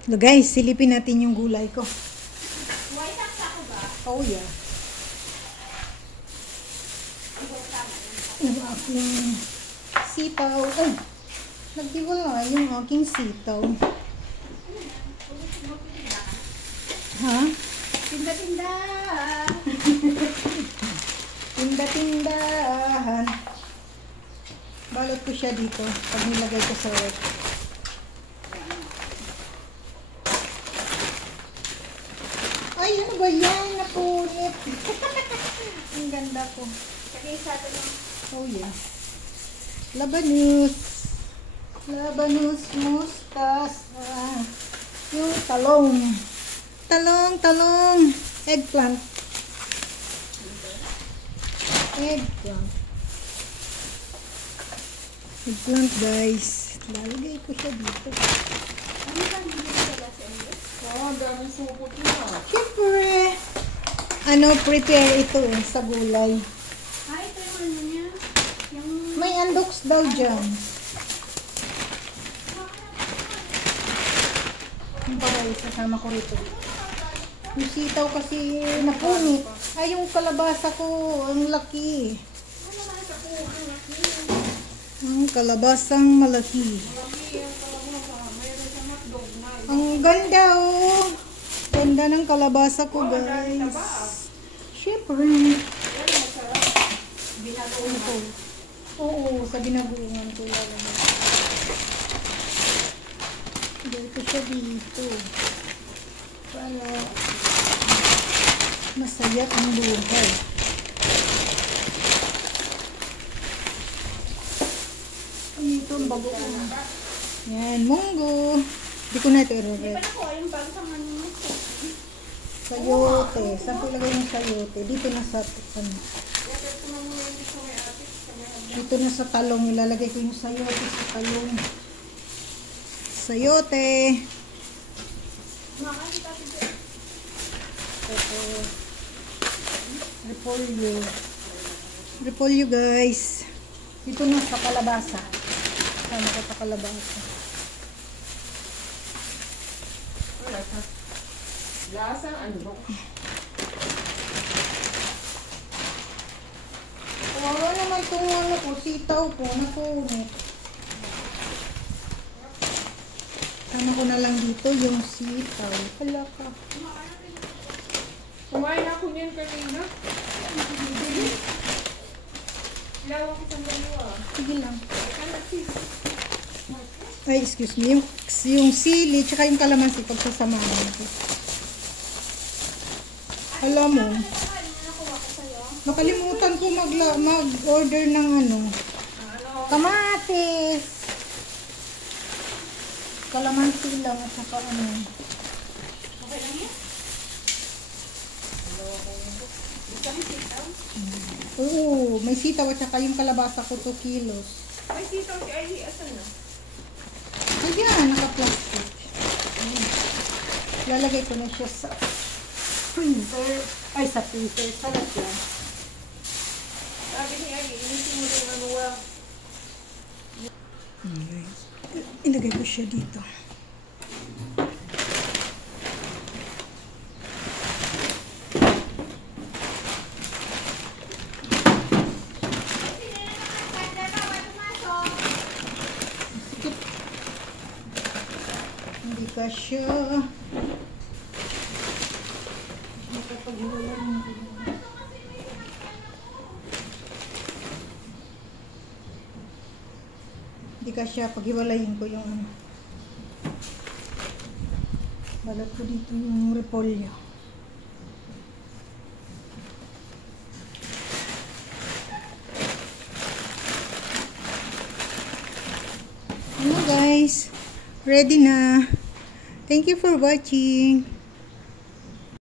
So guys, silipin natin yung gulay ko. White saksa ko ba? Oh yeah. Yung aking sitaw. Ay, nagdiwala yung aking sitaw. Ha? Tinda-tinda. Tinda-tindahan. Balot ko siya dito pag nilagay ko sa ref. Ay, ano ba yan? Napunit. Ang ganda ko. Kaya sa ito ng Oh yeah. Labanus. Labanus mustasa. Yung talong. Talong. Eggplant. Eggplant. Eggplant guys. Lalagay ko siya dito. ano ba hindi nila sa inyo? Oh, daming supot na. Siyempre. Prepare ito sa gulay. Ito yung ano niya. Yung May andoks daw dyan. Yung bagay, sasama ko rito. Yung sitaw kasi napunit. Ay, yung kalabasa ko, ang laki. Ang kalabasang malaki. Ang ganda oh. Ganda ng kalabasa ko guys. Siyempre. binagoong ko. Oo, sa binabuungan ko lalagay. Dito siya dito. Para masaya ang buhay. Ito ang bago ko. Yan, munggo. Hindi ko na ito Di i-ret. ba nakuha yung bag sa manunod ko? Sayote. Saan ko ilagay yung sayote? Dito na sa dito na sa talong. Ilalagay ko yung sayote sa talong. Sayote. Makakita ko dyan. Ito. Repolyo. Repolyo guys. Dito na sa kalabasa. Sama ko sa kalabasa. Lasang ano? Wala naman itong ano ko, sitaw ko, napunit. Sama ko na lang dito yung sitaw. Hala ka. Kumain ako niyan kanina. Lawak isang dalawa. Sige lang. Ay, excuse me. Yung sili, tsaka yung kalamansi, pagsasamahan ko. Alam mo, nakalimutan ko mag-order ng kamatis. Kalamansi lang at saka Okay lang yan? Oo, may sitaw at saka yung kalabasa ko 2 kilos. May sitaw si Ivy. Asan na? Ayan, naka-plastic. Ayan. Lalagay ko na siya sa freezer. Ay, sa freezer. Sa lalagyan. Sabi ni Ivy, inisin mo rin ano wa. Okay. Ilagay ko siya dito. Hindi ka siya nakapaghiwalay mo. Hindi ka siya paghiwalayin ko yung balat ko dito yung repolyo. Ano guys, ready na. Thank you for watching.